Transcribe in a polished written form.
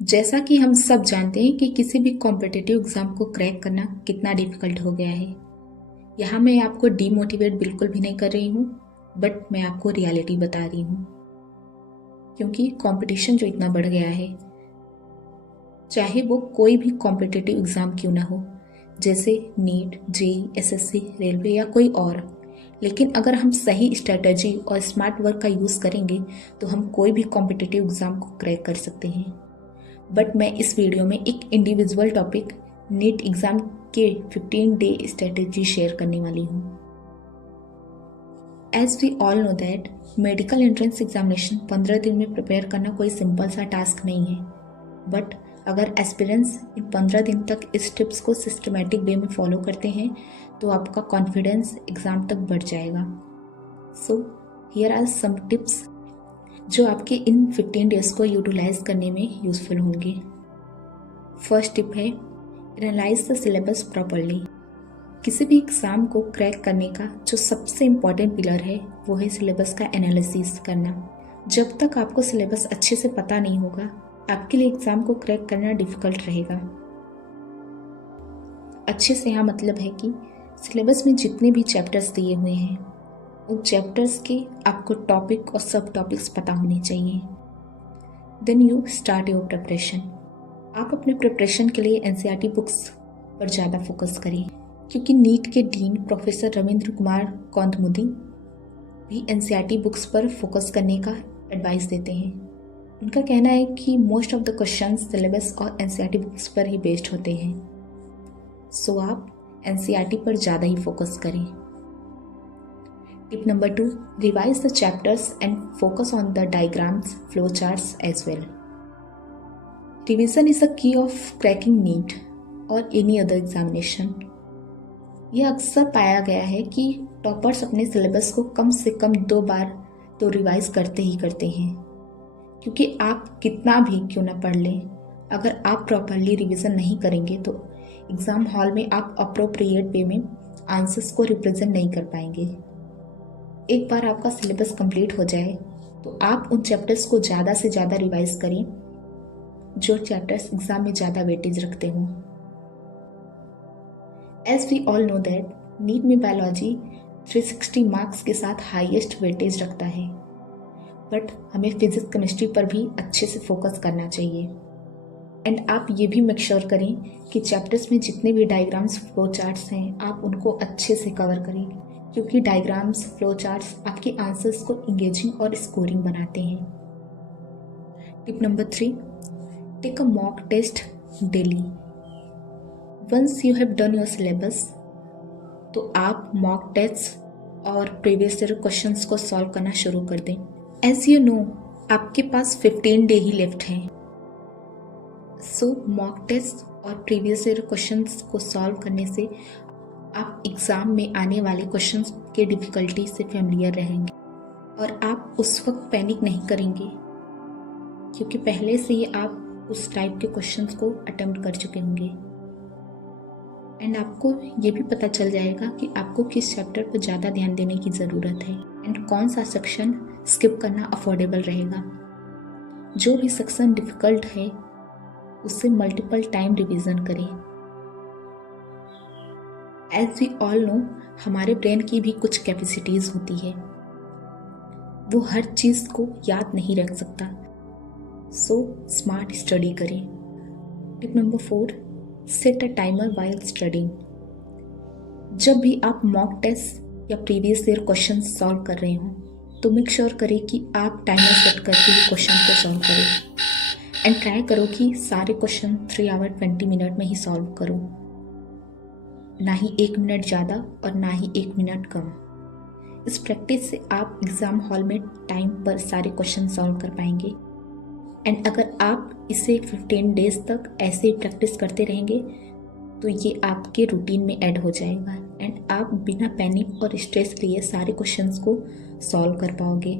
जैसा कि हम सब जानते हैं कि किसी भी कॉम्पिटिटिव एग्ज़ाम को क्रैक करना कितना डिफ़िकल्ट हो गया है। यहाँ मैं आपको डीमोटिवेट बिल्कुल भी नहीं कर रही हूँ, बट मैं आपको रियलिटी बता रही हूँ। क्योंकि कंपटीशन जो इतना बढ़ गया है, चाहे वो कोई भी कॉम्पिटिटिव एग्ज़ाम क्यों ना हो, जैसे नीट, जेईई, एसएससी, रेलवे या कोई और, लेकिन अगर हम सही स्ट्रैटेजी और स्मार्ट वर्क का यूज़ करेंगे तो हम कोई भी कॉम्पिटिटिव एग्ज़ाम को क्रैक कर सकते हैं। बट मैं इस वीडियो में एक इंडिविजुअल टॉपिक नीट एग्ज़ाम के 15 डे स्ट्रेटेजी शेयर करने वाली हूँ। As we all know that medical entrance examination 15 दिन में प्रिपेयर करना कोई सिंपल सा टास्क नहीं है, बट अगर एस्पिरेंट्स इन 15 दिन तक इस टिप्स को सिस्टमेटिक वे में फॉलो करते हैं तो आपका कॉन्फिडेंस एग्ज़ाम तक बढ़ जाएगा। So here are some tips जो आपके इन 15 डेज को यूटिलाइज करने में यूज़फुल होंगे। फर्स्ट टिप है, एनालाइज द सिलेबस प्रॉपरली। किसी भी एग्ज़ाम को क्रैक करने का जो सबसे इम्पॉर्टेंट पिलर है वो है सिलेबस का एनालिसिस करना। जब तक आपको सिलेबस अच्छे से पता नहीं होगा, आपके लिए एग्ज़ाम को क्रैक करना डिफ़िकल्ट रहेगा। अच्छे से यहाँ मतलब है कि सिलेबस में जितने भी चैप्टर्स दिए हुए हैं उन चैप्टर्स के आपको टॉपिक और सब टॉपिक्स पता होने चाहिए। Then you start your preparation. आप अपने प्रिपरेशन के लिए एनसीईआरटी बुक्स पर ज़्यादा फोकस करें, क्योंकि नीट के डीन प्रोफेसर रविंद्र कुमार कौंधमुदी भी एनसीईआरटी बुक्स पर फोकस करने का एडवाइस देते हैं। उनका कहना है कि most of the questions syllabus और एनसीईआरटी बुक्स पर ही बेस्ड होते हैं, सो आप एनसीईआरटी पर ज़्यादा ही फोकस करें। Tip number 2, revise the chapters and focus on the diagrams, flowcharts as well. Revision is the key of cracking NEET or any other examination. यह अक्सर पाया गया है कि टॉपर्स अपने सिलेबस को कम से कम 2 बार तो रिवाइज करते ही करते हैं, क्योंकि आप कितना भी क्यों ना पढ़ लें, अगर आप प्रॉपरली रिविज़न नहीं करेंगे तो एग्ज़ाम हॉल में आप अप्रोप्रिएट वे में आंसर्स को रिप्रेजेंट नहीं कर पाएंगे। एक बार आपका सिलेबस कंप्लीट हो जाए तो आप उन चैप्टर्स को ज़्यादा से ज़्यादा रिवाइज करें जो चैप्टर्स एग्ज़ाम में ज़्यादा वेटेज रखते हों। As we all know that NEET में बायोलॉजी 360 मार्क्स के साथ हाईएस्ट वेटेज रखता है, बट हमें फिजिक्स केमिस्ट्री पर भी अच्छे से फोकस करना चाहिए। एंड आप ये भी मेक श्योर करें कि चैप्टर्स में जितने भी डायग्राम्स, फ्लो चार्ट्स हैं आप उनको अच्छे से कवर करें, क्योंकि डायग्राम्स, फ्लो चार्ट्स आपके आंसर्स को इंगेजिंग और स्कोरिंग बनाते हैं। Tip number 3, take a mock test daily. Once you have done your syllabus तो आप मॉक टेस्ट और प्रीवियस ईयर क्वेश्चंस को सॉल्व करना शुरू कर दें। एज यू नो आपके पास 15 डे ही लेफ्ट हैं, सो मॉक टेस्ट और प्रीवियस ईयर क्वेश्चंस को सॉल्व करने से आप एग्ज़ाम में आने वाले क्वेश्चंस के डिफ़िकल्टी से फेमिलियर रहेंगे और आप उस वक्त पैनिक नहीं करेंगे, क्योंकि पहले से ही आप उस टाइप के क्वेश्चंस को अटेम्प्ट कर चुके होंगे। एंड आपको ये भी पता चल जाएगा कि आपको किस चैप्टर पर ज़्यादा ध्यान देने की ज़रूरत है एंड कौन सा सेक्शन स्किप करना अफोर्डेबल रहेगा। जो भी सेक्शन डिफ़िकल्ट है उससे मल्टीपल टाइम रिवीजन करें। एज वी ऑल नो हमारे ब्रेन की भी कुछ कैपेसिटीज़ होती है, वो हर चीज़ को याद नहीं रख सकता, सो स्मार्ट स्टडी करें। Tip number 4, set a timer while studying. जब भी आप मॉक टेस्ट या प्रीवियस ईयर क्वेश्चन सॉल्व कर रहे हों तो मेक श्योर करें कि आप टाइमर सेट करके ही क्वेश्चन को सॉल्व करें एंड ट्राई करो कि सारे क्वेश्चन 3 आवर 20 मिनट में ही सॉल्व करो, ना ही 1 मिनट ज़्यादा और ना ही 1 मिनट कम। इस प्रैक्टिस से आप एग्ज़ाम हॉल में टाइम पर सारे क्वेश्चन सॉल्व कर पाएंगे। एंड अगर आप इसे 15 डेज तक ऐसे ही प्रैक्टिस करते रहेंगे तो ये आपके रूटीन में ऐड हो जाएगा एंड आप बिना पैनिक और स्ट्रेस लिए सारे क्वेश्चंस को सॉल्व कर पाओगे।